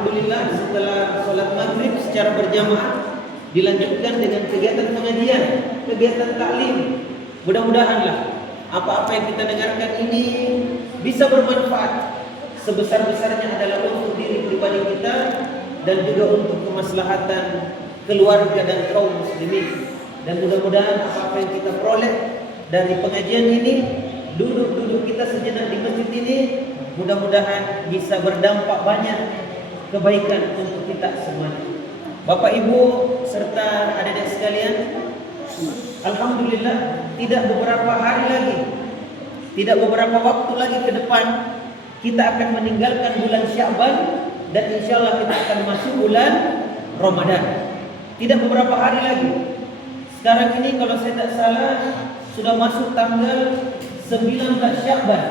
alhamdulillah setelah sholat maghrib secara berjamaah dilanjutkan dengan kegiatan pengajian, kegiatan taklim. Mudah-mudahanlah apa-apa yang kita dengarkan ini bisa bermanfaat. Sebesar-besarnya adalah untuk diri pribadi kita dan juga untuk kemaslahatan keluarga dan kaum muslimin. Dan mudah-mudahan apa-apa yang kita peroleh dari pengajian ini, duduk-duduk kita sejenak di masjid ini, mudah-mudahan bisa berdampak banyak kebaikan untuk kita semuanya. Bapak Ibu serta adik-adik sekalian, alhamdulillah tidak beberapa hari lagi, tidak beberapa waktu lagi ke depan kita akan meninggalkan bulan Sya'ban dan insyaallah kita akan masuk bulan Ramadan. Tidak beberapa hari lagi. Sekarang ini kalau saya tak salah sudah masuk tanggal 19 Sya'ban.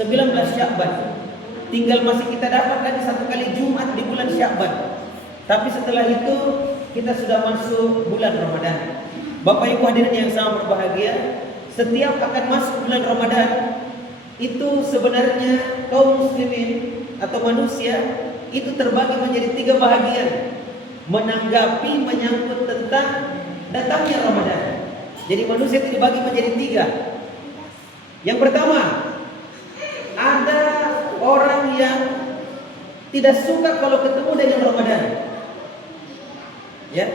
19 Sya'ban. Tinggal masih kita dapat lagi satu kali Jumat di bulan Sya'ban. Tapi setelah itu kita sudah masuk bulan Ramadan. Bapak Ibu hadirin yang sangat berbahagia, setiap akan masuk bulan Ramadan itu sebenarnya kaum muslimin atau manusia itu terbagi menjadi 3 bahagian menanggapi menyangkut tentang datangnya Ramadan. Jadi manusia itu dibagi menjadi 3. Yang pertama, ada orang yang tidak suka kalau ketemu dengan Ramadan. Ya,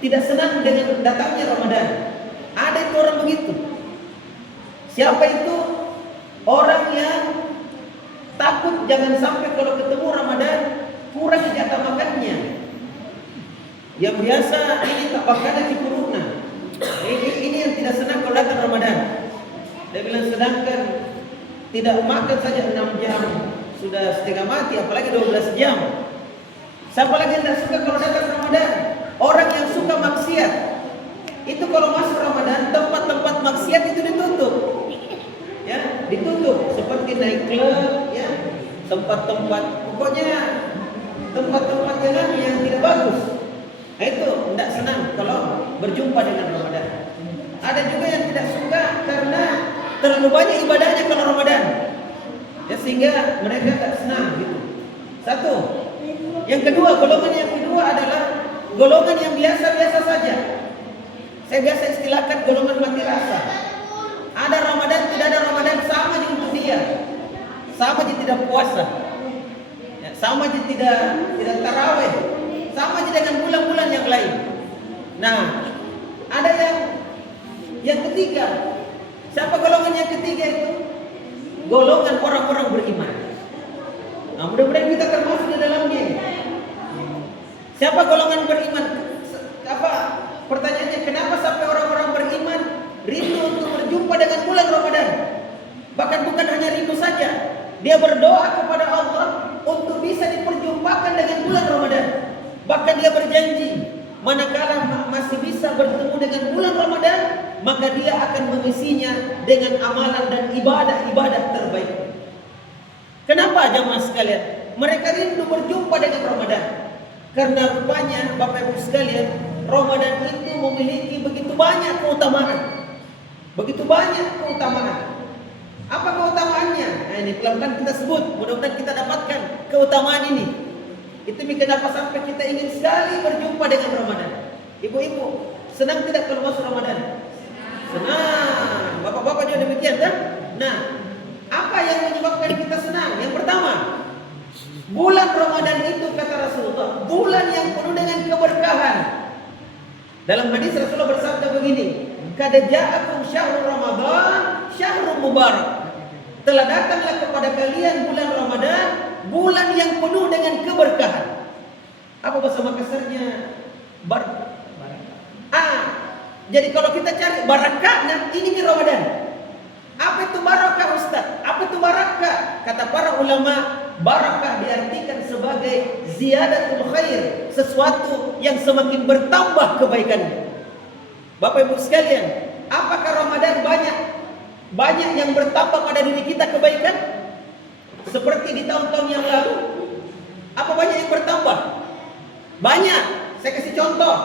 tidak senang dengan datangnya Ramadan. Ada itu orang begitu. Siapa itu? Orang yang takut jangan sampai kalau ketemu Ramadan kurang jatah makannya. Yang biasa ini tak makan di corona. Ini yang tidak senang kalau datang Ramadan. Dia bilang sedangkan tidak makan saja 6 jam sudah setengah mati, apalagi 12 jam. Siapa lagi yang tidak suka kalau datang Ramadan? Orang yang suka maksiat. Itu kalau masuk Ramadan tempat-tempat maksiat itu ditutup. Ya, ditutup seperti naik klub, ya, tempat-tempat pokoknya tempat-tempat yang tidak bagus. Nah, itu tidak senang kalau berjumpa dengan Ramadan. Ada juga yang tidak suka karena terlalu banyak ibadahnya kalau Ramadan. Ya, sehingga mereka tak senang gitu. Satu. Yang kedua, golongan yang kedua adalah golongan yang biasa-biasa saja. Saya biasa istilahkan golongan mati rasa. Ada Ramadan, tidak ada Ramadan, sama aja untuk dia. Sama aja tidak puasa. Ya, sama aja tidak tarawih. Sama aja dengan bulan-bulan yang lain. Nah, ada yang ketiga. Siapa golongan yang ketiga itu? Golongan orang-orang beriman. Nah, mudah-mudahan kita termasuk di dalamnya. Siapa golongan beriman? Apa pertanyaannya? Kenapa sampai orang-orang beriman rindu untuk berjumpa dengan bulan Ramadan? Bahkan bukan hanya rindu saja, dia berdoa kepada Allah untuk bisa diperjumpakan dengan bulan Ramadan. Bahkan dia berjanji, manakala masih bisa bertemu dengan bulan Ramadan, maka dia akan mengisinya dengan amalan dan ibadah-ibadah terbaik. Kenapa jamaah sekalian? Mereka rindu berjumpa dengan Ramadan. Karena rupanya Bapak Ibu sekalian, Ramadan itu memiliki begitu banyak keutamaan. Begitu banyak keutamaan. Apa keutamaannya? Nah, ini pelan-pelan kita sebut. Mudah-mudahan kita dapatkan keutamaan ini. Itu kenapa sampai kita ingin sekali berjumpa dengan Ramadan. Ibu-ibu, senang tidak kalau masuk Ramadan? Senang. Bapak-bapak juga demikian kan? Nah, apa yang menyebabkan kita senang? Yang pertama, bulan Ramadan itu kata Rasulullah, bulan yang penuh dengan keberkahan. Dalam hadis Rasulullah bersabda begini, "Qad ja'akum syahrul Ramadan, syahrul mubarak." Telah datanglah kepada kalian bulan Ramadan, bulan yang penuh dengan keberkahan. Apa bahasa Makassarnya? Jadi kalau kita cari barakah, nah ini di Ramadan. Apa itu barakah Ustaz? Apa itu barakah? Kata para ulama, barakah diartikan sebagai ziyadatul khair, sesuatu yang semakin bertambah kebaikannya. Bapak Ibu sekalian, apakah Ramadan banyak yang bertambah pada diri kita kebaikan? Seperti di tahun-tahun yang lalu, apa banyak yang bertambah? Banyak. Saya kasih contoh,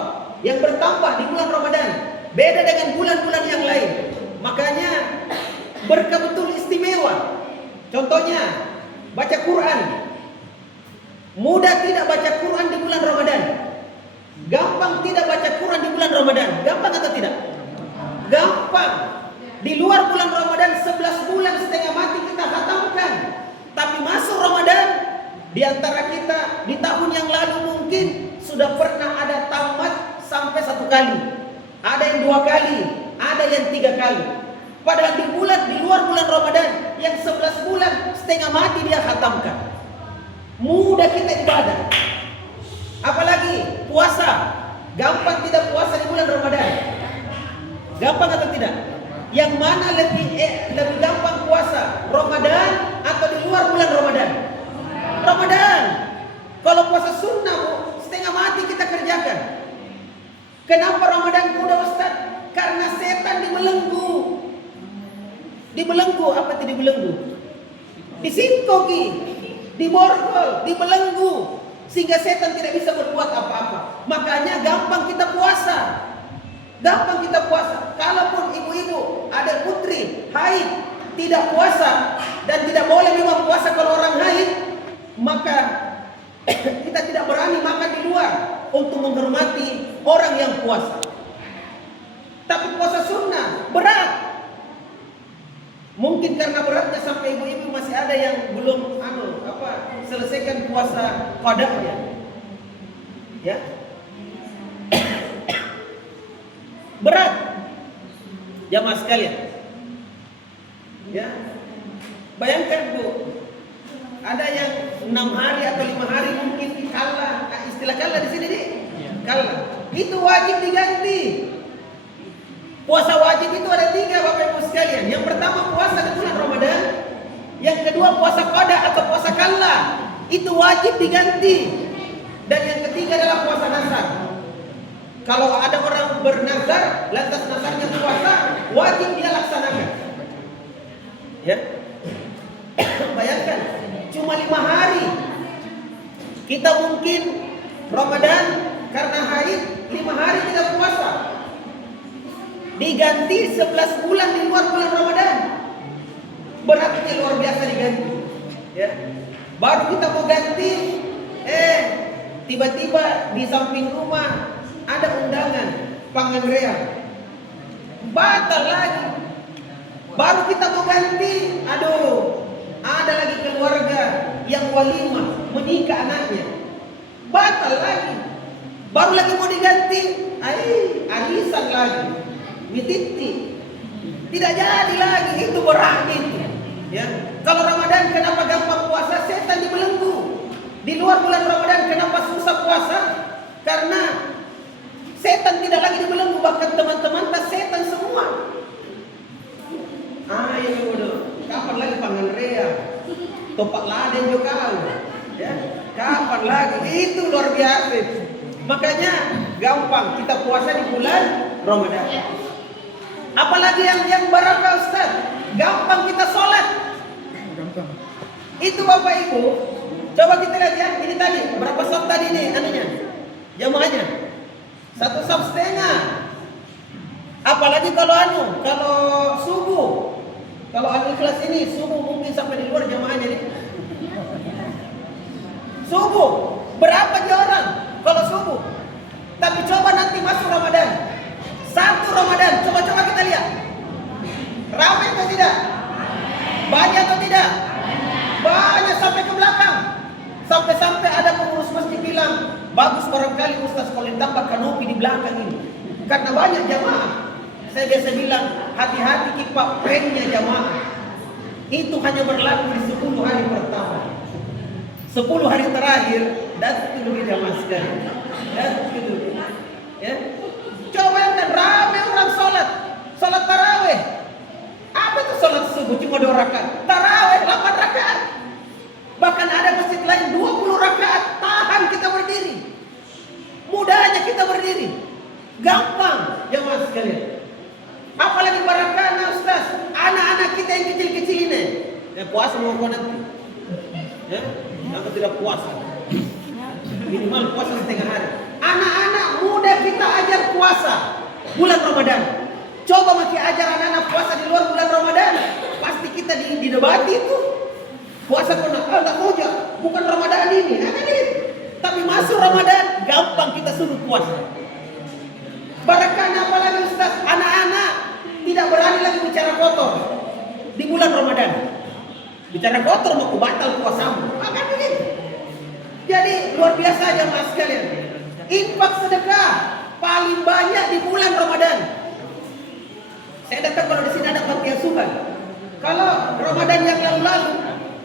yang bertambah di bulan Ramadan beda dengan bulan-bulan yang lain. Makanya berkah betul istimewa. Contohnya, baca Quran. Mudah tidak baca Quran di bulan Ramadan? Gampang tidak baca Quran di bulan Ramadan? Gampang atau tidak? Gampang. Di luar bulan Ramadan 11 bulan setengah mati kita khatamkan. Tapi masuk Ramadan, di antara kita di tahun yang lalu mungkin sudah pernah ada tamat sampai 1 kali. Ada yang 2 kali, ada yang 3 kali. Padahal di luar bulan Ramadan yang 11 bulan setengah mati dia khatamkan. Mudah kita ibadah. Apalagi puasa. Gampang tidak puasa di bulan Ramadan? Gampang atau tidak? Yang mana lebih gampang puasa? Ramadan atau di luar bulan Ramadan? Ramadan. Kalau puasa sunnah, Bu, setengah mati kita kerjakan. Kenapa Ramadan mudah, Ustaz? Karena setan dibelenggu. Dibelenggu, apa itu dibelenggu? Disingkoki, diborgol, dibelenggu, sehingga setan tidak bisa berbuat apa-apa. Makanya gampang kita puasa. Gampang kita puasa. Kalaupun ibu-ibu ada putri haid tidak puasa dan tidak boleh memang puasa kalau orang haid, maka kita tidak berani makan di luar untuk menghormati orang yang puasa. Tapi puasa sunnah berat. Mungkin karena beratnya sampai ibu-ibu masih ada yang belum selesaikan puasa qadanya. Ya. Berat. Jamaah sekalian. Ya. Bayangkan, Bu, ada yang 6 hari atau 5 hari mungkin kalah. Istilah kalah di sini nih. Kalah. Itu wajib diganti. Puasa wajib itu ada 3, Bapak Ibu sekalian. Yang pertama puasa di bulan Ramadan. Yang kedua puasa qada atau puasa kalla. Itu wajib diganti. Dan yang ketiga adalah puasa nazar. Kalau ada orang bernazar, lantas nazarnya puasa, wajib dia laksanakan. Ya. Bayangkan, cuma 5 hari. Kita mungkin Ramadan karena haid 5 hari tidak puasa. Diganti 11 bulan di luar bulan Ramadan. Beratnya luar biasa diganti. Ya. Baru kita mau ganti, tiba-tiba di samping rumah ada undangan Panganrea. Batal lagi. Baru kita mau ganti, aduh, ada lagi keluarga yang walimah menikah anaknya. Batal lagi. Baru lagi mau diganti, arisan lagi. Mititi. Tidak jadi lagi, itu berat itu. Ya. Kalau Ramadan kenapa gampang puasa? Setan dibelenggu. Di luar bulan Ramadan kenapa susah puasa? Karena setan tidak lagi dibelenggu, bahkan teman-teman tak setan semua. Kapan lagi Panganrea? Topak Laden juga kau. Ya. Kapan lagi? Itu luar biasa. Makanya gampang kita puasa di bulan Ramadan. Apalagi yang barakah, Ustaz. Gampang kita sholat. Gampang. Itu Bapak Ibu. Coba kita lihat ya. Ini tadi berapa saf tadi nih anunya? Jamaahnya 1,5 saf. Apalagi kalau subuh. Kalau Al-Ikhlas ini subuh mungkin sampai di luar jamaahnya nih. Subuh berapa orang kalau subuh? Tapi coba nanti masuk Ramadan. 1 Ramadan, coba kita lihat. Ramai atau tidak? Banyak atau tidak? Banyak sampai ke belakang. Sampai ada pengurus masjid bilang, bagus barangkali Ustaz kalau ditambah kanopi di belakang ini. Karena banyak jamaah. Saya biasa bilang, hati-hati kipak premnya jamaah. Itu hanya berlaku di 10 hari pertama. 10 hari terakhir, dan itu jamaah sekali. Dan itu. Ya. Coba yang ramai orang sholat taraweh. Apa itu sholat subuh cuma 2 rakaat? Taraweh 8 rakaat. Bahkan ada masjid lain 20 rakaat. Tahan kita berdiri. Mudahnya kita berdiri. Gampang jamaah sekalian. Apalagi barakahnya Ustaz. Anak-anak kita yang kecil-kecil ini. Puasa mau nanti. Ya, yang tidak puasa. Minimal puasa setengah hari. Anak-anak muda kita ajar puasa bulan Ramadan. Coba masih ajar anak-anak puasa di luar bulan Ramadan, pasti kita didebati itu. Puasa kena, tak mau aja, bukan Ramadan ini. Nah, kan gitu. Tapi masuk Ramadan, gampang kita suruh puasa. Barakahnya apalagi Ustaz, anak-anak tidak berani lagi bicara kotor di bulan Ramadan. Bicara kotor mau batal puasamu. Nah, kan begitu. Jadi luar biasa jamaah sekalian. Infak sedekah paling banyak di bulan Ramadan. Saya datang kalau di sini ada panti asuhan. Kalau Ramadan yang lalu-lalu,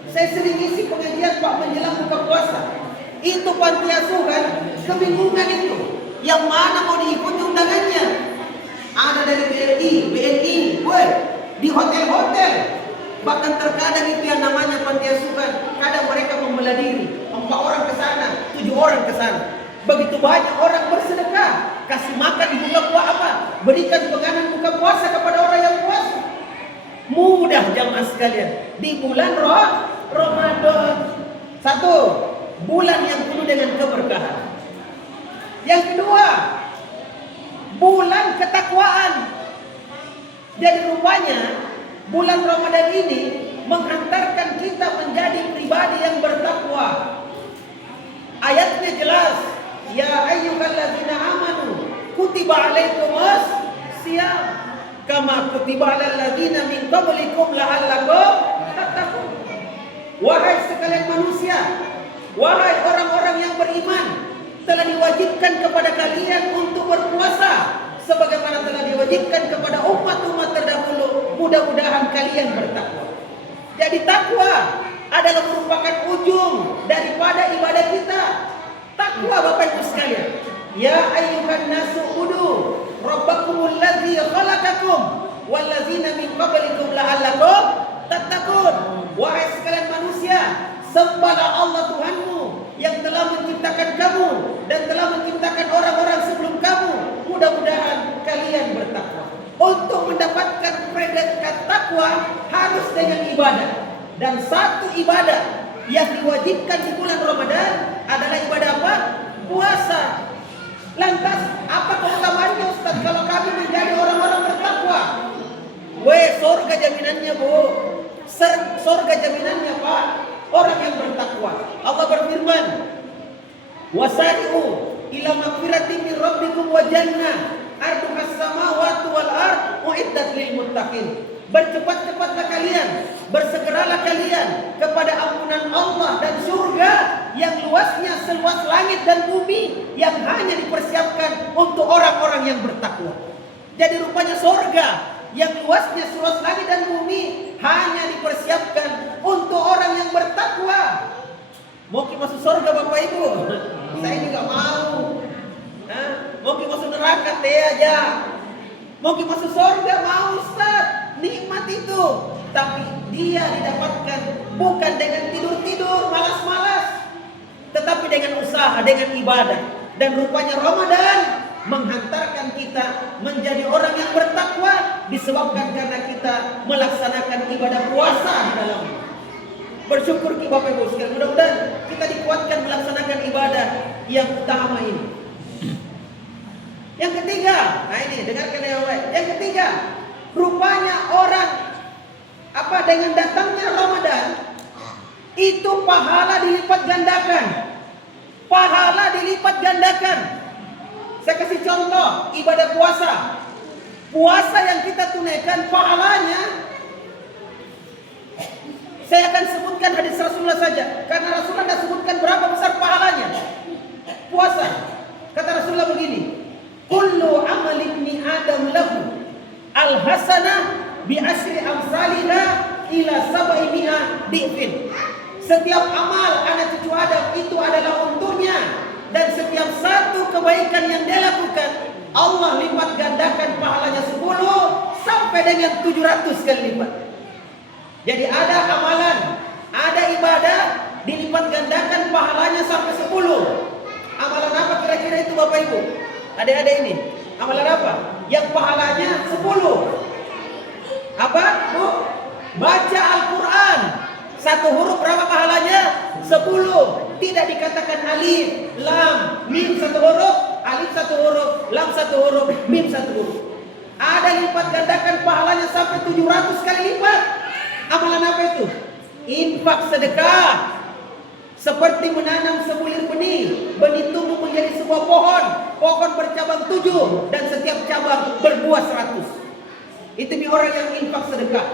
saya sering isi pengajian Pak menjelang buka puasa. Itu panti asuhan kebingungan itu. Yang mana mau diikuti undangannya? Ada dari BNI, di hotel-hotel. Bahkan terkadang itu yang namanya panti asuhan. Kadang mereka membelah diri. 4 orang ke sana, 7 orang ke sana. Begitu banyak orang bersedekah, kasih makan di buka puasa apa? Berikan penganan buka puasa kepada orang yang puasa. Mudah jamaah sekalian. Di bulan Ramadan. 1, bulan yang penuh dengan keberkahan. Yang kedua, bulan ketakwaan. Jadi rupanya bulan Ramadan ini menghantarkan kita menjadi pribadi yang bertakwa. Ayatnya jelas, ya ayyuhalladzina amanu kutiba alaikumus siyam kama kutiba alal ladzina min qablikum la'allakum tattaqun. Wahai sekalian manusia, wahai orang-orang yang beriman, telah diwajibkan kepada kalian untuk berpuasa sebagaimana telah diwajibkan kepada umat-umat terdahulu. Mudah-mudahan kalian bertakwa. Jadi takwa adalah merupakan ujung daripada ibadah kita. Takwa Bapak Ibu sekalian. Ya ayyuhan nasu ubudu rabbakumul ladzi khalaqakum wal ladzina min qablikum la'allakum tattaqun. Wahai sekalian manusia, sembahlah Allah Tuhanmu yang telah menciptakan kamu dan telah menciptakan orang-orang sebelum kamu. Mudah-mudahan kalian bertakwa. Untuk mendapatkan predikat takwa harus dengan ibadah. Dan satu ibadah yang diwajibkan di bulan Ramadan adalah ibadah apa? Puasa. Lantas apa keutamaannya Ustaz kalau kami menjadi orang-orang bertakwa? Surga jaminannya Bu. Surga jaminannya Pak. Orang yang bertakwa. Allah berfirman, wasari'u ila magfiratin min rabbikum wa jannah arduhas samawati wal ard uiddat lil muttaqin. Bercepat-cepatlah kalian, bersegeralah kalian kepada ampunan Allah dan surga yang luasnya seluas langit dan bumi yang hanya dipersiapkan untuk orang-orang yang bertakwa. Jadi rupanya surga yang luasnya seluas langit dan bumi hanya dipersiapkan untuk orang yang bertakwa. Mau masuk surga Bapak Ibu? Saya ini gak mau. Mau masuk neraka teh aja. Mau masuk surga mau Ustaz. Nikmat itu, tapi dia didapatkan bukan dengan tidur-tidur, malas-malas, tetapi dengan usaha, dengan ibadah. Dan rupanya Ramadan menghantarkan kita menjadi orang yang bertakwa disebabkan karena kita melaksanakan ibadah puasa di dalamnya. Bersyukur Bapak Ibu sekalian, mudah-mudahan kita dikuatkan melaksanakan ibadah yang utama ini. Yang ketiga, nah ini dengarkan ya baik. Yang ketiga, rupanya orang dengan datangnya Ramadan itu pahala dilipat gandakan. Pahala dilipat gandakan. Saya kasih contoh ibadah puasa. Puasa yang kita tunaikan pahalanya, saya akan sebutkan hadis Rasulullah saja karena Rasulullah tidak sebutkan berapa besar pahalanya. Puasa. Kata Rasulullah begini, kullu amali ibni Adam lahu al-hasanah bi asri amsalina ila 700 di'fin. Setiap amal anak cucu Adam itu adalah untuknya, dan setiap satu kebaikan yang dia lakukan Allah lipat gandakan pahalanya 10 sampai dengan 700 kali lipat. Jadi ada amalan, ada ibadah dilipat gandakan pahalanya sampai 10. Amalan apa kira-kira itu Bapak Ibu? Adik-adik ini, amalan apa? Yang pahalanya 10. Apa? Bu? Baca Al-Quran. Satu huruf berapa pahalanya? 10. Tidak dikatakan alif, lam, mim satu huruf, alif satu huruf, lam satu huruf, mim satu huruf. Ada lipat gandakan pahalanya sampai 700 kali lipat. Amalan apa itu? Infak sedekah seperti menanam sebulir benih. Benih tumbuh menjadi sebuah pohon. Pohon bercabang 7 dan setiap cabang berbuah 100. Itu nih orang yang infak sedekah.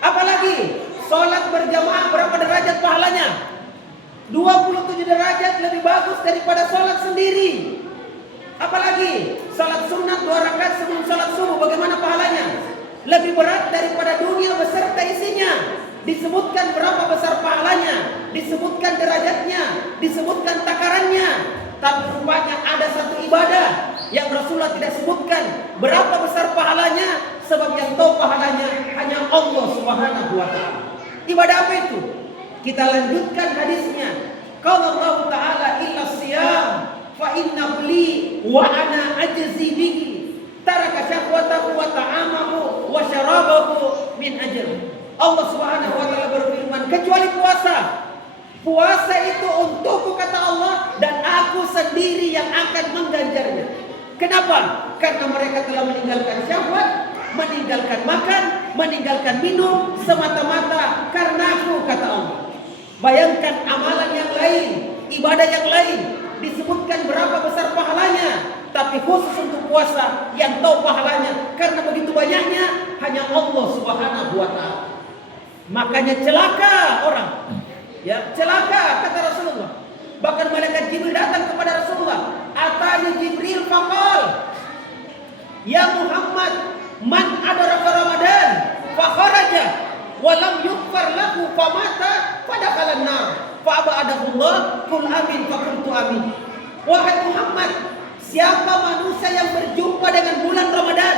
Apalagi sholat berjamaah berapa derajat pahalanya? 27 derajat lebih bagus daripada sholat sendiri. Apalagi sholat sunat 2 rakaat sebelum sholat subuh, bagaimana pahalanya? Lebih berat daripada dunia beserta isinya. Disebutkan berapa besar pahalanya, disebutkan derajatnya, disebutkan takarannya. Tapi rupanya ada satu ibadah yang Rasulullah tidak sebutkan berapa besar pahalanya, sebab yang tahu pahalanya hanya Allah Subhanahu wa taala. Ibadah apa itu? Kita lanjutkan hadisnya. Qala Allah Ta'ala illa siyam fa innahu li wa ana ajzi bihi. Taraka syahwatahu wa ta'amahu wa syarabahu min ajr. Allah Subhanahu wa taala berfirman, kecuali puasa. Puasa itu untukku kata Allah, dan aku sendiri yang akan mengganjarnya. Kenapa? Karena mereka telah meninggalkan syahwat, meninggalkan makan, meninggalkan minum semata-mata karena aku kata Allah. Bayangkan amalan yang lain, ibadah yang lain disebutkan berapa besar pahalanya, tapi khusus untuk puasa yang tahu pahalanya karena begitu banyaknya hanya Allah Subhanahu wa taala. Makanya celaka orang. Ya, celaka kata Rasulullah. Bahkan malaikat Jibril datang kepada Rasulullah. Atani Jibril faqal, ya Muhammad, man adraka Ramadan fa kharaja wa lam yughfar lahu fa mata fa dakhala an-nar. Fa abadahullah qul amin fa qultu amin. Wahai Muhammad, siapa manusia yang berjumpa dengan bulan Ramadan,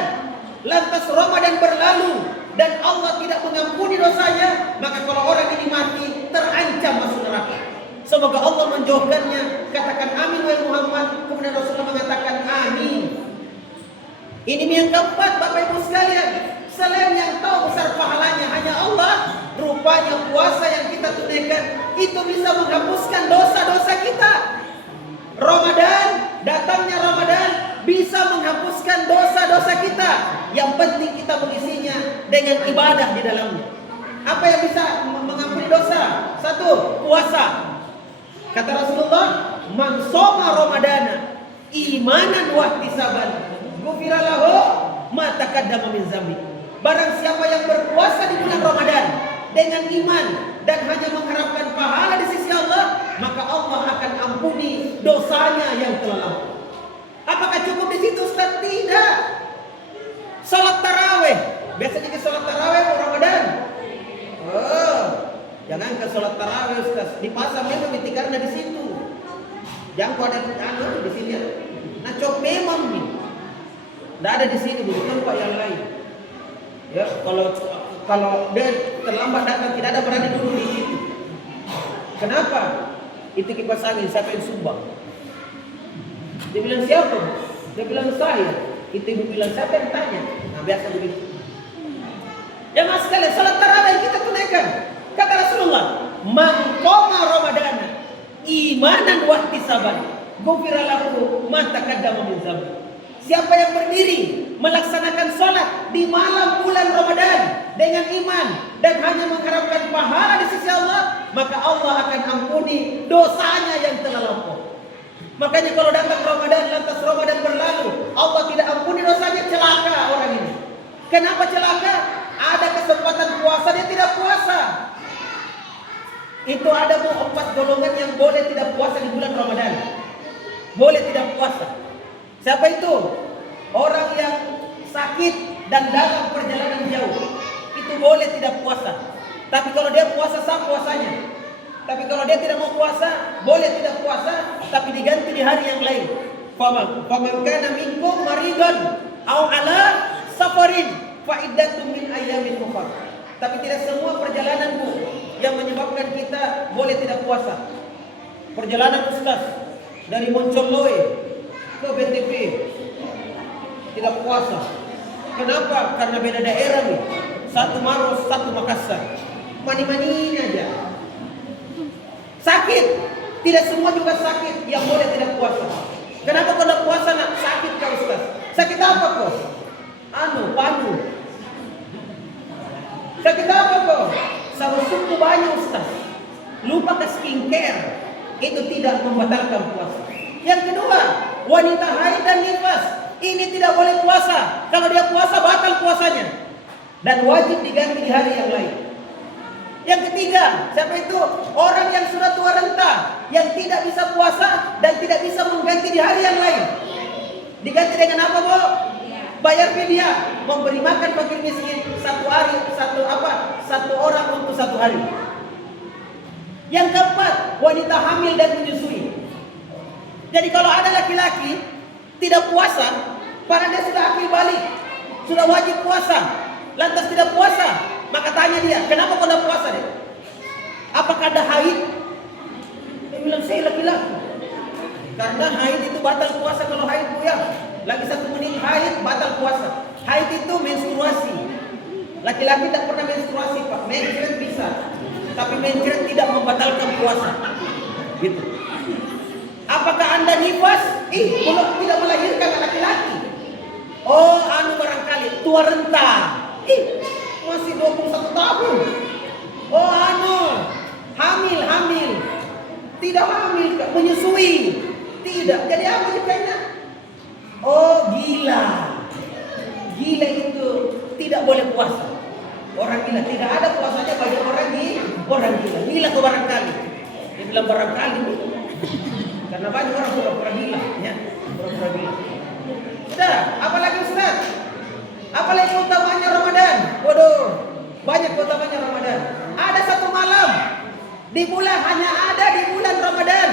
lantas Ramadan berlalu dan Allah tidak mengampuni dosanya, maka kalau orang ini mati terancam masuk neraka. Semoga Allah menjauhkannya. Katakan amin wahai Muhammad. Kemudian Rasulullah mengatakan amin. Ini yang keempat, Bapak Ibu sekalian. Selain yang tahu besar pahalanya hanya Allah, rupanya puasa yang kita tunaikan itu bisa menghapuskan dosa-dosa kita. Ramadan, datangnya Ramadan bisa menghapuskan dosa-dosa kita. Yang penting kita mengisinya dengan ibadah di dalamnya. Apa yang bisa mengampuni dosa? 1, puasa. Kata Rasulullah, man shoma ramadana imanan wa ihtisaban ghufira lahu ma taqaddama min dzambi. Barang siapa yang berpuasa di bulan Ramadan dengan iman dan hanya mengharapkan pahala di sisi Allah, maka Allah akan ampuni dosanya yang telah lalu. Apakah cukup di situ, Ustaz? Tidak. Salat tarawih, biasanya ke salat tarawih Ramadan. Oh, jangan ke salat tarawih Ustaz. Di pasar memang itu karena di situ. Jangan kau ada di sini. Nah, cok memang nih. Tidak ada di sini, di tempat yang lain. Ya, kalau dia terlambat datang, tidak ada berani dulu di situ. Kenapa? Itu kipas angin, siapa yang sumbang? Dia bilang siapa? Dia bilang saya. Itu ibu bilang siapa yang tanya? Nah, biasa begitu. Ya mas sekalian, salat tarawih kita tunaikan. Kata Rasulullah, man qama ramadana imanan wa ihtisaban ghufira lahu ma taqaddama min dzambi. Siapa yang berdiri melaksanakan salat di malam bulan Ramadan dengan iman dan hanya mengharapkan pahala di sisi Allah, maka Allah akan ampuni dosanya yang telah lampau. Makanya kalau datang Ramadan, lantas Ramadan berlalu, Allah tidak ampuni dosanya, celaka orang ini. Kenapa celaka? Ada kesempatan puasa, dia tidak puasa. Itu ada 4 golongan yang boleh tidak puasa di bulan Ramadan. Boleh tidak puasa. Siapa itu? Orang yang sakit dan dalam perjalanan jauh. Itu boleh tidak puasa. Tapi kalau dia puasa, sah puasanya. Tapi kalau dia tidak mau puasa, boleh tidak puasa, tapi diganti di hari yang lain. Faman kana minkum maridan aw ala safarin fa iddatun min ayyamin ukhra. Tapi tidak semua perjalanan, Bu, yang menyebabkan kita boleh tidak puasa. Perjalanan Ustaz dari Moncolloe ke BTP tidak puasa. Kenapa? Karena beda daerah nih. Satu Maros, satu Makassar. Mani-mani aja. Sakit. Tidak semua juga sakit yang boleh tidak puasa. Kenapa kalau puasa nak sakit kau Ustaz? Sakit apa kau? Panu. Sakit apa kau? sama suku banyak Ustaz. Lupa ke skincare. Itu tidak membatalkan puasa. Yang kedua, wanita haid dan nifas. Ini tidak boleh puasa. Kalau dia puasa, batal puasanya. Dan wajib diganti di hari yang lain. Yang ketiga, siapa itu? Orang yang sudah tua renta, yang tidak bisa puasa dan tidak bisa mengganti di hari yang lain. Diganti dengan apa, Bu? Bayar fidyah, memberi makan fakir miskin satu orang untuk satu hari. Yang keempat, wanita hamil dan menyusui. Jadi kalau ada laki-laki tidak puasa, padahal dia sudah akil balik, sudah wajib puasa, lantas tidak puasa, maka tanya dia, kenapa kau tidak puasa deh? Apakah ada haid? Dia bilang, saya laki-laki. Karena haid itu batal puasa kalau haid, Bu ya. Lagi 1 menit haid batal puasa. Haid itu menstruasi. Laki-laki tidak pernah menstruasi, Pak. Mencret bisa, tapi mencret tidak membatalkan puasa. Gitu. Apakah Anda nifas? Belum, tidak melahirkan laki-laki. Oh, barangkali tua renta. Masih 21 tahun. Oh, hamil. Tidak hamil, menyusui. Tidak. Jadi apa dikatakan? Oh, gila. Gila itu tidak boleh puasa. Orang gila tidak ada puasanya bagi orang gila. Gila ke barangkali. Dia bilang barangkali. Karena banyak orang pura-pura gila, ya. Pura-pura gila. Sudah, apalagi Ustaz? Apalagi keutamanya Ramadan? Waduh, banyak keutamanya Ramadan. Ada satu malam hanya ada di bulan Ramadan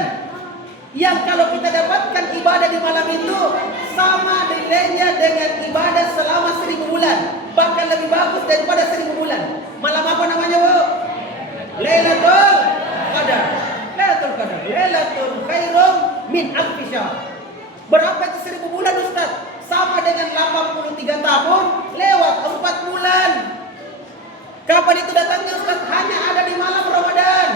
yang kalau kita dapatkan ibadah di malam itu sama nilainya dengan ibadah selama 1000 bulan, bahkan lebih bagus daripada 1000 bulan. Malam apa namanya, Bu? Lailatul Qadar. Lailatul khairum min alfi syahr. Berapa itu 1000 bulan, Ustaz? Sama dengan 83 tahun lewat 4 bulan. Kapan itu datangnya, Ustaz? Hanya ada di malam Ramadan.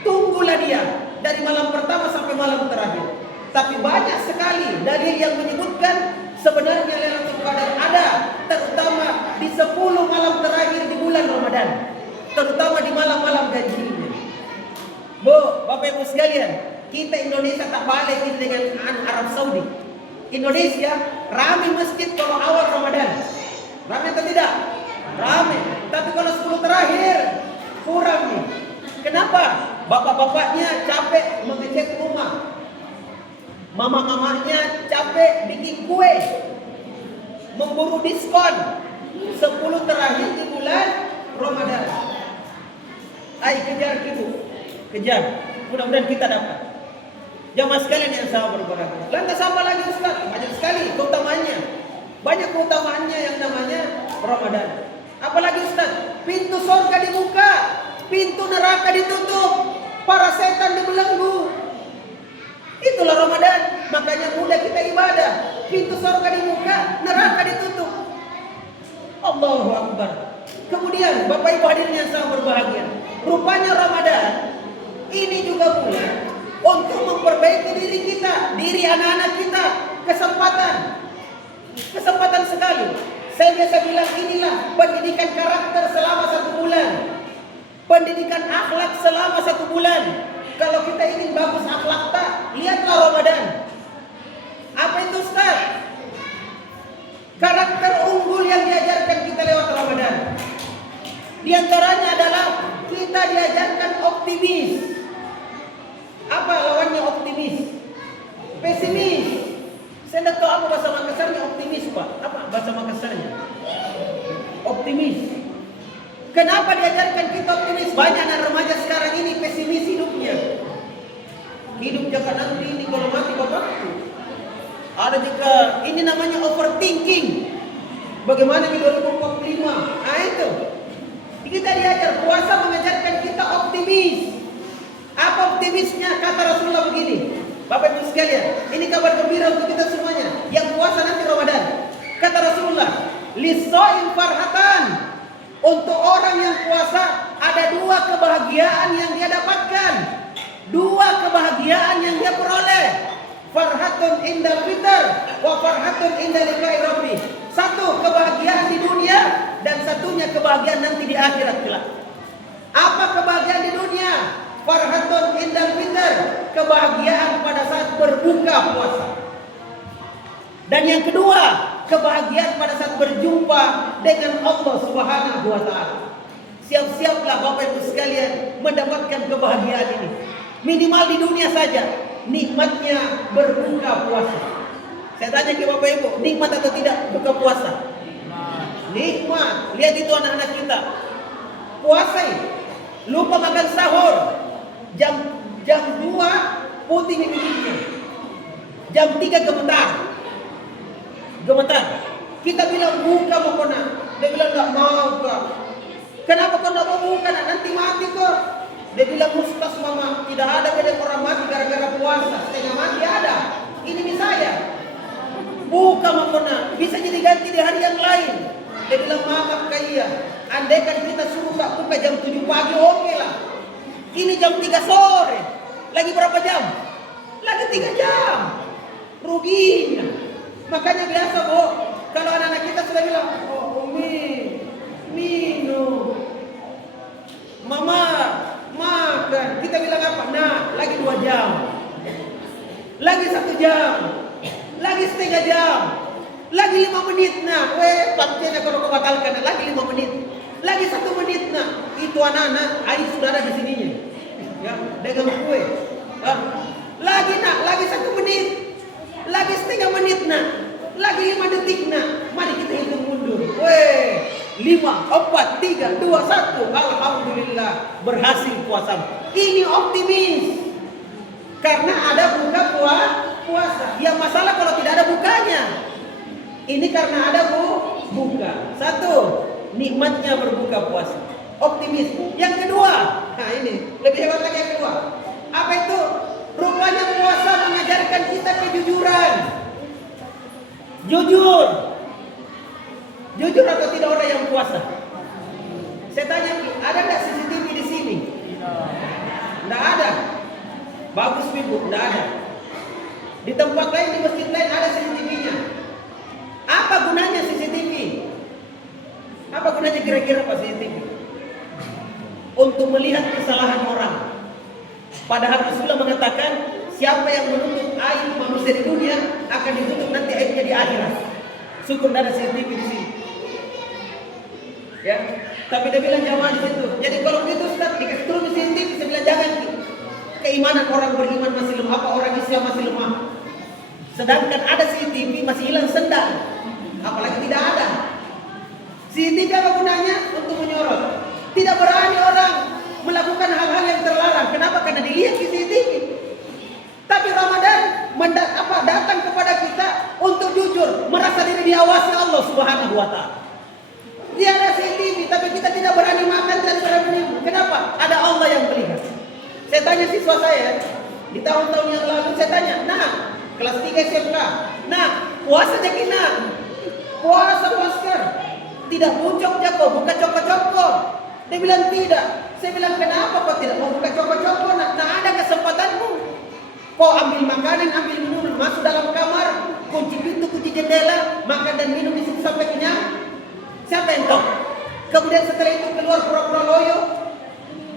Tunggulah dia dari malam pertama sampai malam terakhir. Tapi banyak sekali dalil yang menyebutkan sebenarnya Lailatul Qadar ada, terutama di 10 malam terakhir di bulan Ramadan, terutama di malam-malam ganjilnya. Bu, Bapak Ibu sekalian, kita Indonesia tak balik ini dengan Arab Saudi. Indonesia ramai masjid kalau awal Ramadan. Ramai atau tidak? Ramai. Tapi kalau 10 terakhir kurang nih. Kenapa? Bapak-bapaknya capek mengecek rumah. Mama-mamanya capek bikin kue. Memburu diskon 10 terakhir di bulan Ramadan. Ayo kejar ibu. Kejar. Mudah-mudahan kita dapat. Jamaah sekalian yang sama berbahagia. Lantas apa lagi, Ustaz? Banyak sekali keutamaannya. Banyak keutamaannya yang namanya Ramadan. Apalagi, Ustaz? Pintu surga dibuka, pintu neraka ditutup, para setan dibelenggu. Itulah Ramadan. Makanya mudah kita ibadah. Pintu surga dibuka, neraka ditutup. Allahu Akbar. Kemudian Bapak Ibu hadirin yang sangat berbahagia, rupanya Ramadan ini juga bulan untuk memperbaiki diri kita, diri anak-anak kita. Kesempatan sekali. Saya biasa bilang inilah pendidikan karakter selama 1 bulan, pendidikan akhlak selama 1 bulan. Kalau kita ingin bagus akhlak lihatlah Ramadan. Apa itu, Ustaz? Karakter unggul yang diajarkan kita lewat Ramadan. Di antaranya adalah kita diajarkan optimis. Apa lawannya optimis? Pesimis. Saya tidak tahu apa bahasa Makassarnya optimis, Pak. Apa bahasa Makassarnya? Optimis. Kenapa diajarkan kita optimis? Banyak anak remaja sekarang ini pesimis hidupnya. Hidup jangan nanti ini kalau mati bapakku. Ada juga ini namanya overthinking. Bagaimana di 2045? Ah itu. Kita diajar, puasa mengajarkan kita optimis. Apa optimisnya? Kata Rasulullah begini. Bapak Ibu sekalian, ini kabar gembira untuk kita semuanya yang puasa nanti Ramadan. Kata Rasulullah, lisoim farhatan. Untuk orang yang puasa ada 2 kebahagiaan yang dia dapatkan, 2 kebahagiaan yang dia peroleh. Farhatun indal fitr wa farhatun indal liqa'i rabbi. 1 kebahagiaan di dunia dan 1-nya kebahagiaan nanti di akhirat kelak. Apa kebahagiaan di dunia? Farhatun indal fitr, kebahagiaan pada saat berbuka puasa. Dan yang kedua, kebahagiaan pada saat berjumpa dengan Allah Subhanahu wa taala. Siap-siaplah Bapak Ibu sekalian mendapatkan kebahagiaan ini. Minimal di dunia saja, nikmatnya berbuka puasa. Saya tanya ke Bapak Ibu, nikmat atau tidak buka puasa? Nikmat. Lihat itu anak-anak kita. Puasa, lupa makan sahur. Jam 2 putih di bibirnya. Jam 3 gemetar. Kita bilang buka mau kena. Dia bilang enggak mau kak. Kenapa kau enggak mau buka? Nanti mati kok. Dia bilang mustas mama. Tidak ada beda orang mati gara-gara puasa. Setengah mati ada. Ini nih saya. Buka mau kena. Bisa jadi ganti di hari yang lain. Dia bilang mama kaya. Andaikan kita suruh buka jam 7 pagi oke lah. Ini jam 3 sore. Lagi berapa jam? Lagi 3 jam. Ruginya. Makanya biasa kalau anak-anak kita sudah bilang, oh Umi, minum, mama, makan. Kita bilang apa? Nah, lagi 2 jam, lagi 1 jam, lagi setengah jam, lagi 5 menit. Nah, pancenya kalau kau batalkan, lagi 5 menit, lagi 1 menit. Nah, itu anak-anak, air sudah ada di sininya. Ya, dagang kue. Lagi 1 menit. Lagi setengah menit nak, lagi 5 detik nak. Mari kita hitung mundur. 5, 4, 3, 2, 1. Alhamdulillah berhasil puasa. Ini optimis karena ada buka puasa. Ya masalah kalau tidak ada bukanya. Ini karena ada buka. 1, nikmatnya berbuka puasa. Optimis. Yang kedua, nah ini lebih hebat lagi yang kedua. Apa itu? Rupanya puasa mengajarkan kita kejujuran. Jujur atau tidak orang yang puasa? Saya tanya, ada nggak CCTV di sini? Nggak ada. Bagus Ibu, nggak ada. Di tempat lain, di masjid lain ada CCTV-nya. Apa gunanya CCTV? Apa gunanya kira-kira Pak CCTV? Untuk melihat kesalahan orang. Padahal Rasulullah mengatakan siapa yang menutup aib manusia di dunia akan ditutup nanti aibnya di akhirat. Syukur ada CCTV di sini. Ya, tapi dia bilang jangan di situ. Jadi kalau begitu Ustaz dikasih turun di CCTV, saya bilang jangan. Keimanan orang beriman masih lemah, apa orang Islam masih lemah. Sedangkan ada CCTV masih hilang sendal. Apalagi tidak ada. CCTV apa gunanya? Untuk menyorot. Tidak berani orang melakukan hal-hal yang terlarang. Kenapa? Karena dilihat di CCTV. Tapi Ramadan datang kepada kita untuk jujur, merasa diri diawasi Allah Subhanahu wa taala. Dia ada CCTV, tapi kita tidak berani makan dan berani minum. Kenapa? Ada Allah yang melihat. Saya tanya siswa saya di tahun-tahun yang lalu, saya tanya, nah kelas 3 SMK, nah puasa jakina, puasa masker, tidak bucok jako, bukan coko-coko. Dia bilang tidak. Saya bilang kenapa kau tidak mau buka coko-coko? Nah ada kesempatanmu. Kau ambil makanan, ambil minum, masuk dalam kamar, kunci pintu, kunci jendela, makan dan minum di situ sampai kenyang. Siapa yang tahu? Kemudian setelah itu keluar pura-pura loyo,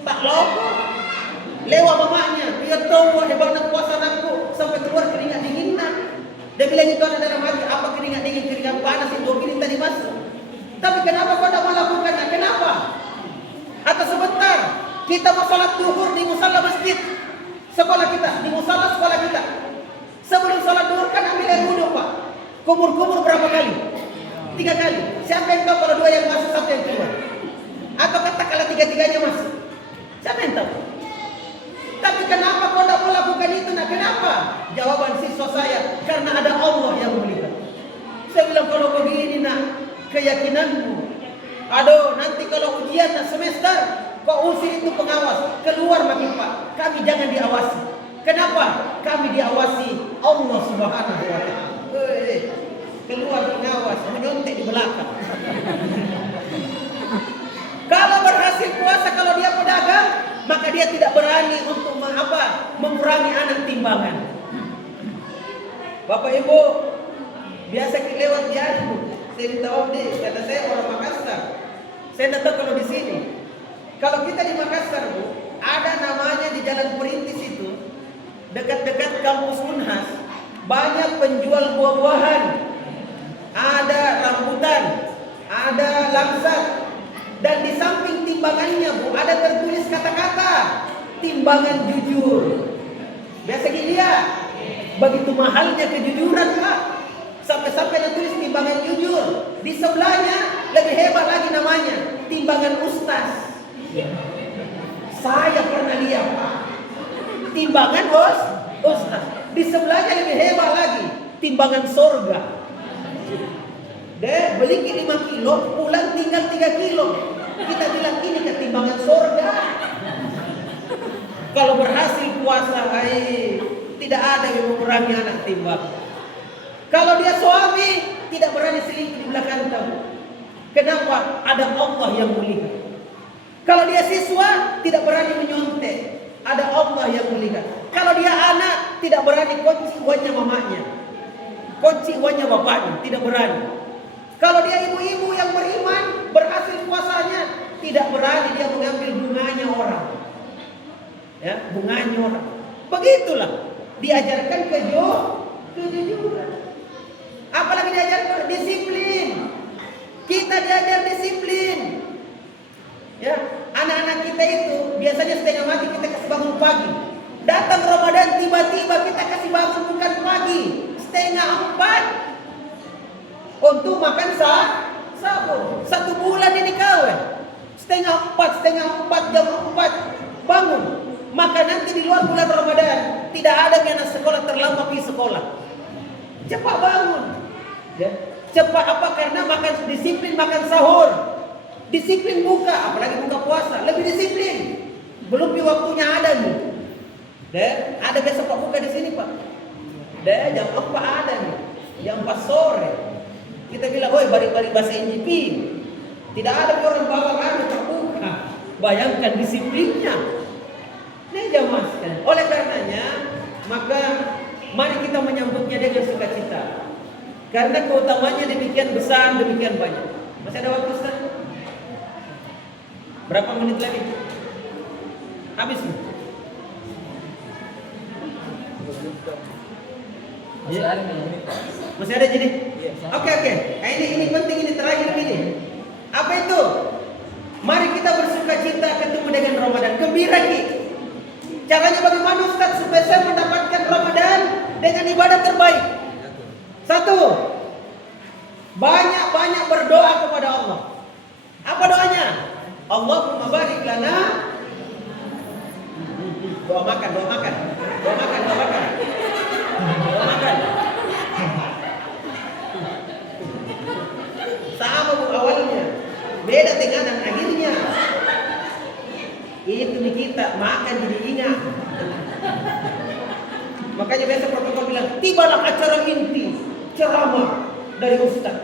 tak loko, lewat mamanya, dia tahu hebatnya puasa anakku sampai keluar keringat dingin. Dia bilang itu ada dalam hati, apa keringat dingin, keringat panas itu ini tadi masuk. Tapi kenapa kau tidak melakukannya? Kenapa? Atau sebentar kita mau sholat duhur di musala masjid sekolah kita, di musala sekolah kita. Sebelum sholat duhur kan ambil air wudhu Pak. Kumur-kumur berapa kali? 3 kali. Siapa yang tahu kalau 2 yang masuk, 1 yang keluar? Atau katakanlah 3-3-nya masuk? Siapa yang tahu? Tapi kenapa kau tidak melakukan itu? Nah kenapa? Jawaban siswa saya, karena ada Allah yang melihat. Saya bilang kalau begini nak, keyakinanmu, aduh nanti kalau ujian semester kau usir itu pengawas, keluar makin Pak. Kami jangan diawasi. Kenapa? Kami diawasi Allah Subhanahu wa taala. Keluar pengawas, menyontek di belakang. Kalau berhasil puasa, kalau dia pedagang, maka dia tidak berani untuk mengurangi anak timbangan. Bapak Ibu, biasa lewat di Adu, saya minta deh, kata saya orang Makassar. Saya tidak tahu kalau di sini. Kalau kita di Makassar, Bu, ada namanya di Jalan Perintis itu, dekat-dekat kampus Unhas, banyak penjual buah-buahan. Ada rambutan, ada langsat, dan di samping timbangannya, Bu, ada tertulis kata-kata timbangan jujur. Biasa gini ya, begitu mahalnya kejujuran, Pak. Sampai-sampai tertulis timbangan jujur. Di sebelahnya lebih hebat lagi namanya, timbangan ustaz. Saya pernah lihat, Pak. Timbangan ustaz. Di sebelahnya lebih hebat lagi, timbangan sorga. Deh, beli 5 kilo, pulang tinggal 3 kilo. Kita bilang ini ketimbangan sorga. Kalau berhasil puasa, tidak ada yang mengurangi anak timbang. Kalau dia suami, tidak berani selingkuh di belakang kamu. Kenapa? Ada Allah yang melihat. Kalau dia siswa, tidak berani menyontek. Ada Allah yang melihat. Kalau dia anak, tidak berani kunci uangnya mamanya, kunci uangnya bapaknya, tidak berani. Kalau dia ibu-ibu yang beriman, berhasil puasanya, tidak berani dia mengambil bunganya orang. Ya, bunganya orang. Begitulah diajarkan kejujuran. Apalagi diajarkan disiplin. Kita diajar disiplin. Ya, anak-anak kita itu biasanya setengah mati kita kasih bangun pagi. Datang Ramadan tiba-tiba kita kasih bangun bukan pagi, 3:30 untuk makan sahur. 1 bulan ini kawin. 3:30 jam 4 bangun. Maka nanti di luar bulan Ramadan tidak ada anak sekolah terlambat pergi sekolah. Cepat bangun. Ya. Cepat apa? Karena makan disiplin makan sahur. Disiplin buka, apalagi buka puasa, lebih disiplin. Belum di waktunya ada nih. Deh, ada besok Pak buka di sini, Pak. Deh, jam 4 ada nih. Jam 4 sore. Kita bilang, "Woi, bari-bari bahasa NGP." Tidak ada orang bawa kami tak buka. Bayangkan disiplinnya. Ini jamaah sekalian. Oleh karenanya, maka mari kita menyambutnya dengan sukacita. Karena keutamanya demikian besar, demikian banyak. Masih ada waktu, Ustaz? Berapa menit lagi? Habis nih. Masih ada jadi? Oke. Nah, ini penting, ini terakhir ini. Apa itu? Mari kita bersukacita ketemu dengan Ramadan. Gembira Ki. Caranya bagaimana Ustaz supaya saya mendapatkan Ramadan dengan ibadah terbaik? 1. Banyak-banyak berdoa kepada Allah. Apa doanya? Allahumma barik lana. Doa makan. Sama Bu awalnya, beda dengan akhirnya. Itu nih kita makan jadi ingat. Makanya biasa protokol bilang, tibalah acara inti, ceramah dari Ustaz.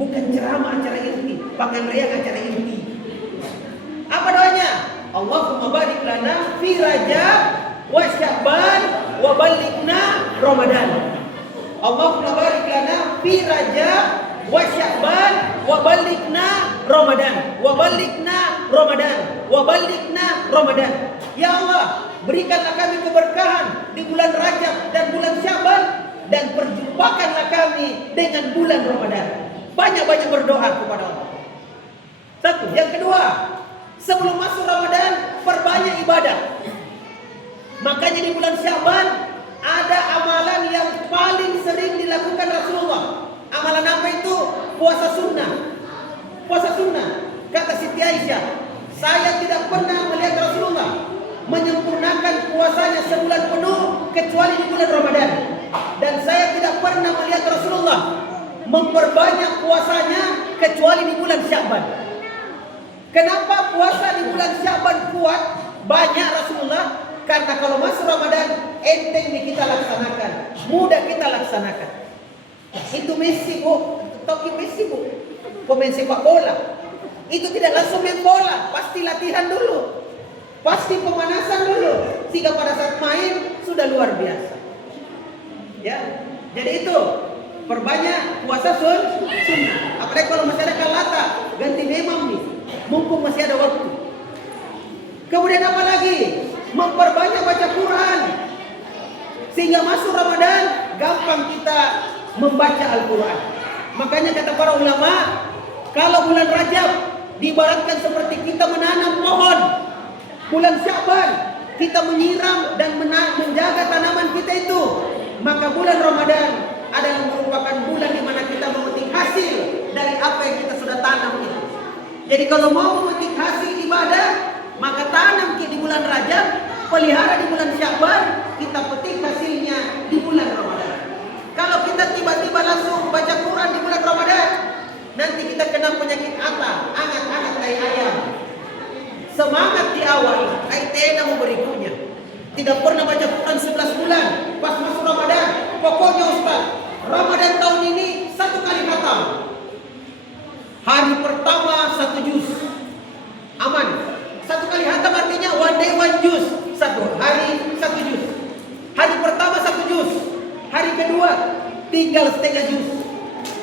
Bukan ceramah acara inti, bahkan riak acara inti. Apa doanya? Allahumma barik lana fi Rajab wa Sya'ban wa balighna Ramadan. Allahumma barik lana fi Rajab wa Sya'ban wa balighna Ramadan. Wa balighna Ramadan. Wa balighna Ramadan. Ya Allah, berikanlah kami keberkahan di bulan Rajab dan bulan Sya'ban dan perjumpakanlah kami dengan bulan Ramadan. Banyak-banyak berdoa kepada Allah. 1. Yang kedua, sebelum masuk Ramadan, perbanyak ibadah. Makanya di bulan Sya'ban ada amalan yang paling sering dilakukan Rasulullah. Amalan apa itu? Puasa sunnah. Puasa sunnah. Kata Siti Aisyah, saya tidak pernah melihat Rasulullah menyempurnakan puasanya sebulan penuh kecuali di bulan Ramadan. Dan saya tidak pernah melihat Rasulullah memperbanyak puasanya kecuali di bulan Sya'ban. Kenapa puasa di bulan Sya'ban kuat banyak Rasulullah? Karena kalau masuk Ramadan enteng kita laksanakan, mudah kita laksanakan. Itu Messi Bu, Toki Messi Bu, pemain sepak bola. Itu tidak langsung main bola, pasti latihan dulu, pasti pemanasan dulu, sehingga pada saat main sudah luar biasa. Ya, jadi itu perbanyak puasa sunnah. Apalagi kalau masih ada kalata ganti memang nih, mumpung masih ada waktu. Kemudian apa lagi? Memperbanyak baca Quran. Sehingga masuk Ramadan, gampang kita membaca Al-Quran. Makanya kata para ulama, kalau bulan Rajab diibaratkan seperti kita menanam pohon. Bulan Sya'ban kita menyiram dan menjaga tanaman kita itu. Maka bulan Ramadan adalah merupakan bulan di mana kita memetik hasil dari apa yang kita sudah tanam itu. Jadi kalau mau memetik hasil ibadah, maka tanam di bulan Rajab, pelihara di bulan Sya'ban, kita petik hasilnya di bulan Ramadan. Kalau kita tiba-tiba langsung baca Quran di bulan Ramadan, nanti kita kena penyakit angat kayak ayam. Semangat di awal, tena mau berikutnya. Tidak pernah baca Quran 11 bulan, pas masuk Ramadan, pokoknya Ustaz, Ramadan tahun ini 1 kali khatam. Hari pertama 1 juz, aman. 1 kali khatam artinya one day one juz, 1 hari 1 juz. Hari pertama 1 juz, hari kedua tinggal setengah juz,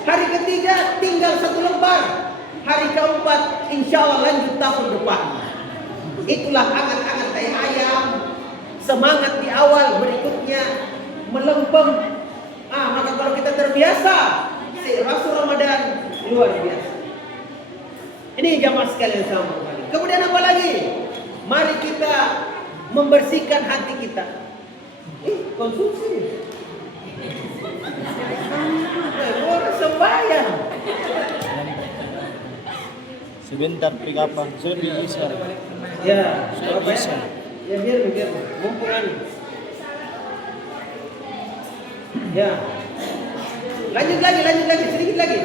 hari ketiga tinggal 1 lembar, hari keempat insya Allah lanjut tahun depan. Itulah angan-angan kayak ayam. Semangat di awal, berikutnya melempem. Maka kalau kita terbiasa, Rasul Ramadan luar biasa. Ini jamaah sekalian sama. Kemudian apa lagi? Mari kita membersihkan hati kita. Konsumsi. Orang sembahyang. Sebentar apa? Sudah bisa. Ya, sudah bisa. Ya biar mumpung anu. Ya. Lanjut lagi, sedikit lagi.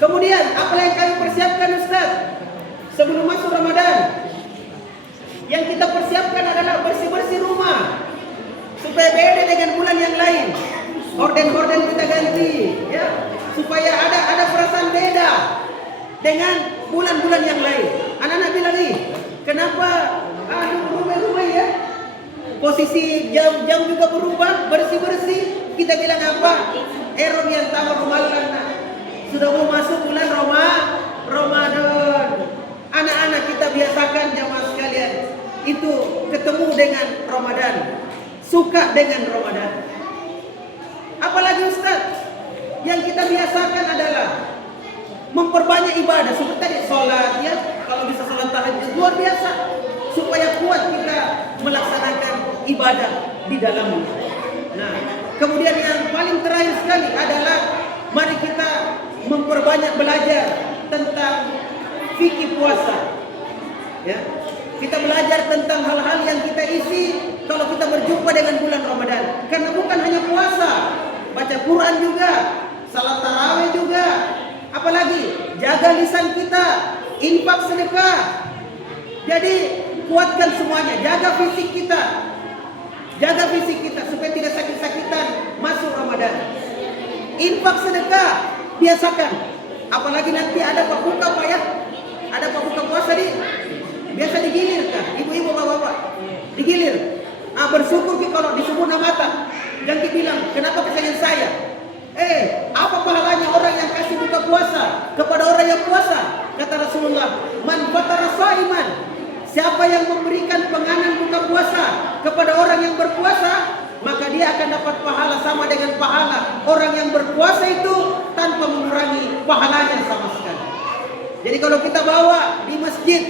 Kemudian apa yang kami persiapkan Ustaz sebelum masuk Ramadan? Yang kita persiapkan adalah bersih-bersih rumah supaya beda dengan bulan yang lain. Horden kita ganti, ya, supaya ada perasaan beda dengan bulan-bulan yang lain. Anak-anak bilang nih, kenapa berubah ya? Posisi jam juga berubah, bersih-bersih. Kita bilang apa? Erom yang tahu rumalan. Sudah mau masuk bulan Ramadan. Anak-anak kita biasakan jamaah sekalian itu ketemu dengan Ramadan, suka dengan Ramadan. Apalagi Ustaz, yang kita biasakan adalah memperbanyak ibadah seperti tadi sholat, ya, kalau bisa sholat tahajud luar biasa supaya kuat kita melaksanakan ibadah di dalamnya. Nah, kemudian yang paling terakhir sekali adalah mari kita memperbanyak belajar tentang fikih puasa. Ya, kita belajar tentang hal-hal yang kita isi kalau kita berjumpa dengan bulan Ramadan. Karena bukan hanya puasa, baca Quran juga, salat tarawih juga. Apalagi jaga lisan kita, infak sedekah. Jadi kuatkan semuanya, jaga fisik kita. Jaga fisik kita supaya tidak sakit-sakitan masuk Ramadan. Infak sedekah biasakan. Apalagi nanti ada Pak Buka Pak ya. Ada Pak Buka puasa biasa digilir kan, ibu-ibu bapak-bapak. Digilir. Bersyukur kalau disebut nama mata. Jangan bilang, kenapa kesayangan saya? Apa pahalanya orang yang kasih buka puasa kepada orang yang puasa? Kata Rasulullah, man fatara shaiman, siapa yang memberikan penganan buka puasa kepada orang yang berpuasa, maka dia akan dapat pahala sama dengan pahala orang yang berpuasa itu tanpa mengurangi pahalanya sama sekali. Jadi kalau kita bawa di masjid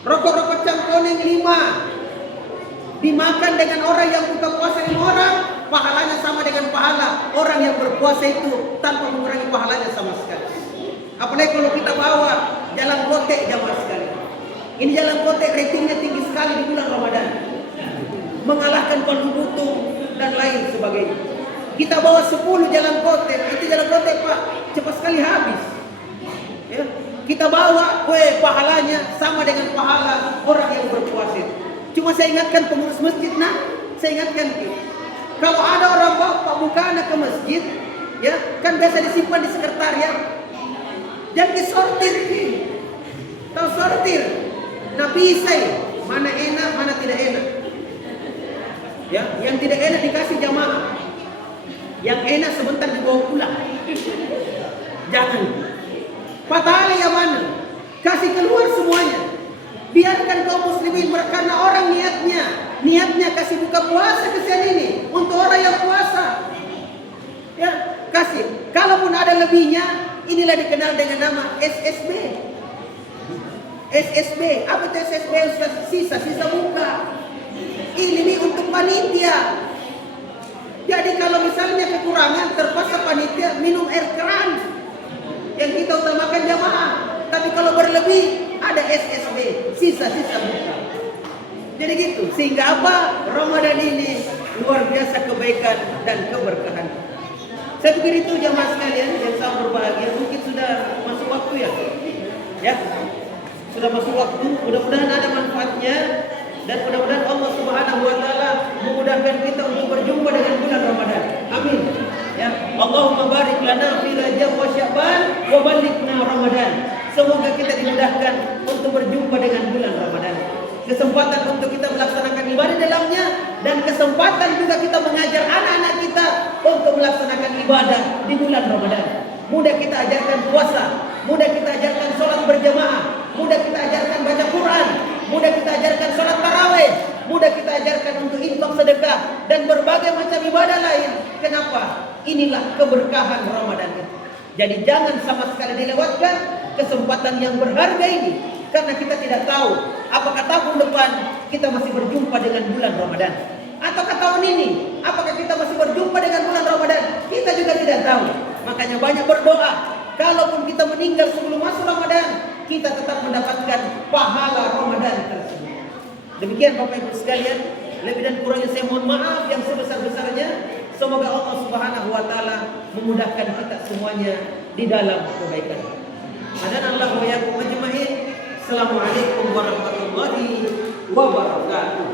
rokok-rokok cangkoneng 5 dimakan dengan orang yang buka puasa 5 orang, pahalanya sama dengan pahala orang yang berpuasa itu tanpa mengurangi pahalanya sama sekali. Apalagi kalau kita bawa jalan kotek jamaah sekali. Ini jalan kotek ratingnya tinggi sekali di bulan Ramadan, mengalahkan Pandu Butung dan lain sebagainya. Kita bawa 10 jalan kotek, itu jalan kotek Pak cepat sekali habis. Ya, kita bawa, pahalanya sama dengan pahala orang yang berpuasa. Cuma saya ingatkan pengurus masjid, saya ingatkan kalau ada orang bawa Pak Bukana ke masjid, ya kan biasa disimpan di sekretariat, jangan disortir, tahu sortir. Nah bisa mana enak, mana tidak enak. Ya, yang tidak enak dikasih jamaah, yang enak sebentar dibawa pulang. Jangan. Patahnya yang mana? Kasih keluar semuanya. Biarkan kaum muslimin, karena orang niatnya kasih buka puasa kesian ini untuk orang yang puasa. Ya, kasih. Kalaupun ada lebihnya, inilah dikenal dengan nama SSB. SSB, apa itu SSB? Sisa buka. Ini untuk panitia. Jadi kalau misalnya kekurangan, terpaksa panitia minum air keran. Yang kita utamakan jamaah. Tapi kalau berlebih, ada SSB, sisa buka. Jadi gitu. Sehingga apa? Ramadan ini luar biasa kebaikan dan keberkahan. Saya pikir itu jamaah sekalian yang sangat berbahagia. Mungkin sudah masuk waktu ya. Ya. Sudah masuk waktu. Mudah-mudahan ada manfaatnya. Dan mudah-mudahan Allah Subhanahu wa taala memudahkan kita untuk berjumpa dengan bulan Ramadan. Amin. Ya, Allahumma barik lana fi Rajab wa Sya'ban wa ballighna Ramadan. Semoga kita dimudahkan untuk berjumpa dengan bulan Ramadan. Kesempatan untuk kita melaksanakan ibadah dalamnya dan kesempatan juga kita mengajar anak-anak kita untuk melaksanakan ibadah di bulan Ramadan. Mudah kita ajarkan puasa, mudah kita ajarkan sholat berjamaah, mudah kita ajarkan baca Quran, mudah kita ajarkan sholat tarawih, mudah kita ajarkan untuk infak sedekah dan berbagai macam ibadah lain. Kenapa? Inilah keberkahan Ramadan itu. Jadi jangan sama sekali dilewatkan kesempatan yang berharga ini. Karena kita tidak tahu apakah tahun depan kita masih berjumpa dengan bulan Ramadan. Ataukah tahun ini apakah kita masih berjumpa dengan bulan Ramadan. Kita juga tidak tahu. Makanya banyak berdoa. Kalaupun kita meninggal sebelum masuk Ramadan, kita tetap mendapatkan pahala Ramadan tersebut. Demikian Bapak Ibu sekalian, lebih dan kurangnya saya mohon maaf yang sebesar-besarnya. Semoga Allah Subhanahu wa taala memudahkan kita semuanya di dalam kebaikan. Hadanallahu wa iyyakum ajma'in. Assalamualaikum warahmatullahi wabarakatuh.